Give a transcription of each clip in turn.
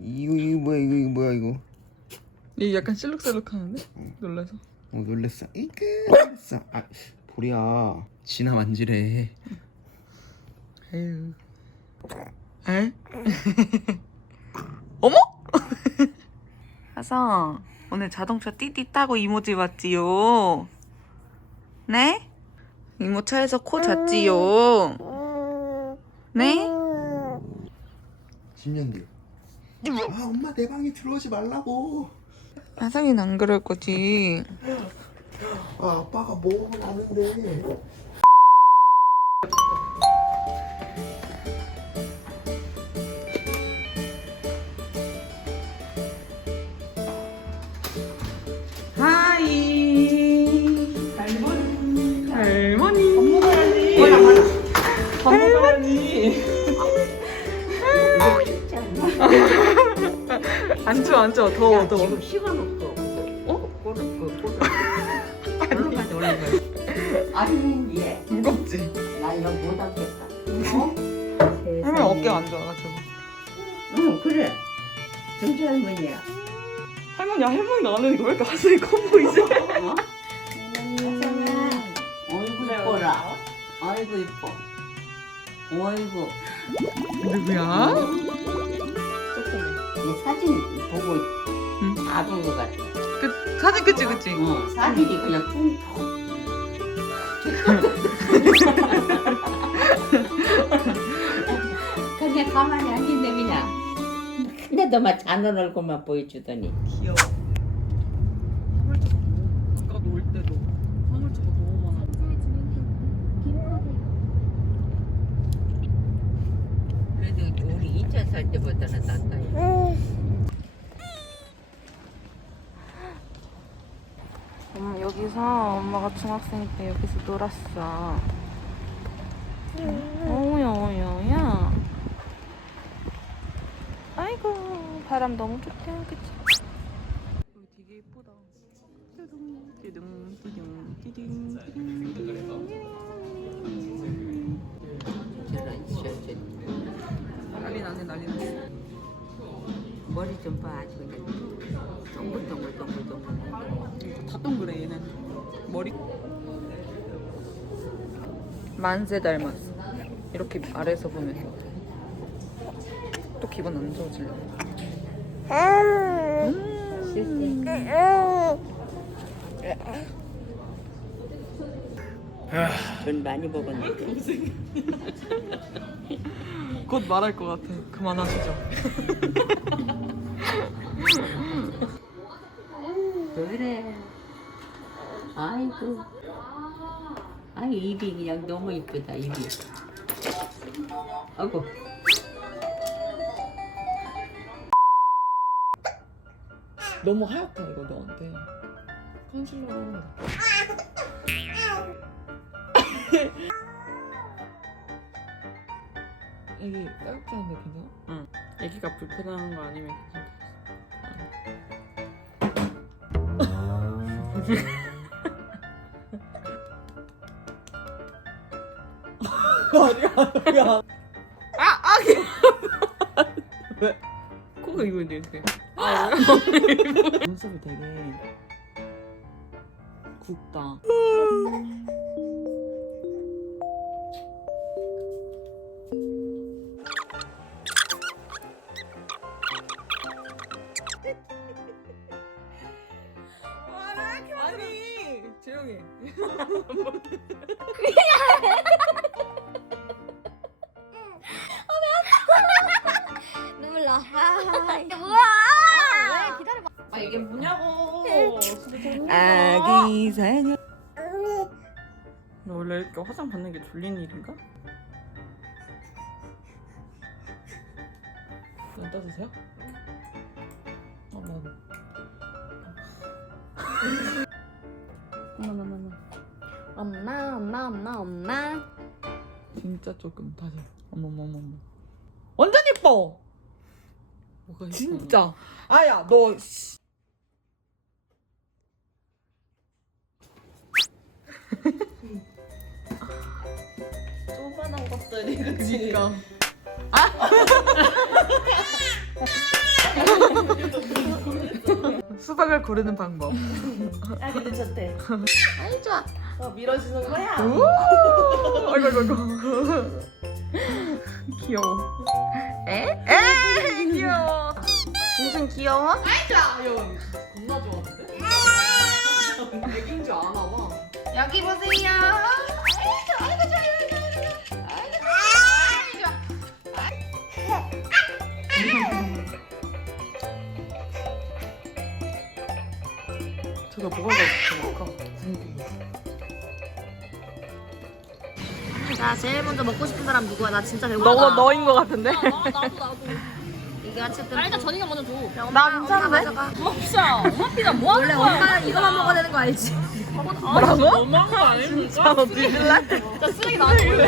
이거 이거 뭐야 이거 이거 뭐야 이거 얘 약간 실룩실룩하는데? 놀라서. 어 놀랬어 이거 놀랬어 아 보리야 지나 만지래 에휴. 에? 어머? 하성, 오늘 자동차 띠띠 따고 이모집 왔지요? 네? 이모 차에서 코 잤지요? 네? 10년 뒤. 아 엄마 내 방에 들어오지 말라고 하성이는 안 그럴 거지. 아 아빠가 뭐 나는데 밥 먹어야지. 앉아, 앉아. 더워, 더워. 지금 시간 없어. 어? 꼬르, 그, 꼬르. 올라가자, 올라가자. 아니, 얘. 무겁지? 나 이거 못 하겠다. 어? 할머니 어깨 안 좋아가지고. 응, 그래. 정주 할머니야. 할머니, 할머니 나는 이거 왜 이렇게 가슴이 커 보이지? 어? 어이구, 이뻐라. 아이고, 이뻐. 어이구. 누구야? 얘 사진 보고 응. 아는 것 같아. 그 사진 그치 그치? 어, 사진이 그냥 퉁퉁. 그냥 가만히 앉는데 그냥. 근데도 막 자는 얼굴만 보여주더니. 귀여워. 화물차가 너무 아까 놀 때도 화물차가 너무 많아. 그래도 우리 인천 살 때보다는 낫다. 엄마 여기서 엄마가 중학생 때 여기서 놀았어. 어우야 어우야. 아이고 바람 너무 좋대 그치? 여기 되게 예쁘다. 띠둥 띠둥 띠둥 띠둥 띠둥. 셔츠 난리 나네 난리 나네. 머리 좀 봐 아주 그냥 동글동글 동글동글. 다 동그래 얘는. 머리. 만세 닮았어. 이렇게 아래에서 보면서. 또 기분 안 좋아질래. 음. 전 많이 먹었는데. 곧 말할 것 같아. 그만하시죠. 그래. 아이고. 아이 입이 그냥 너무 이쁘다 입이. 아이고. 너무 하얗다 이거 너한테. 컨실러로 하면 돼. 애기 따갑지 않은데 괜찮아? 응. 애기가 불편한 거 아니면 괜찮다. 어디가 어디가 아! 아! 왜? 코가 이거 이렇게 아 눈썹이 되게 굵다 눈물 나. 아, 이게 뭐야? 왜 기다려 봐. 아 이게 뭐냐고. 아기 사냥 너 원래 이렇게 화장 받는 게 졸린 일인가? 안 따드세요? 어. 엄마 엄마 엄마 엄마 엄마 엄마 진짜 조금 다시. 어머머머머. 완전 예뻐. 뭐가 예뻐? 진짜. 아야 너. 씨. 조그만한 것들이 그치 그러니까. 수박을 고르는 방법. 아 근데 좋대 아이 좋아 어 밀어주는 거야 아이고 아이고 아이고. 귀여워. 에? 에 귀여워. 동생 귀여워? 겁나 좋아하는데? 애기인 줄 아나 봐 여기 보세요 저거 뭐가 맛있을까? 자 제일 먼저 먹고 싶은 사람 누구야 나 진짜 배고파 너 너인 것 같은데? 나도 나도. 이게 어쨌든 아 일단 전이가 먼저 줘. 나 괜찮은데? 엄마 피자. 엄마 피자 뭐 하는 원래 거야? 엄마는 이거만 먹어야 되는 거 알지? 뭐라고? 거 아닙니까? 진짜 너 뒤질래? 진짜 쓰레기 나한테 올려.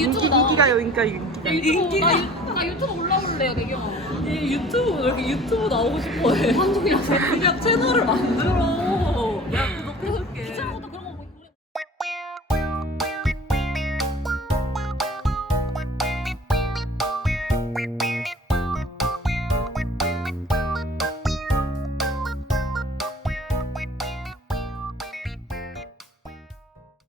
유튜브 나와. 인기가 여인가 인기. 야 유튜브 나, 유- 나 유튜브 올라올래요 배경. 얘 유튜브 왜 이렇게 유튜브 나오고 싶어해? 완전이야. 그냥 채널을 만들어.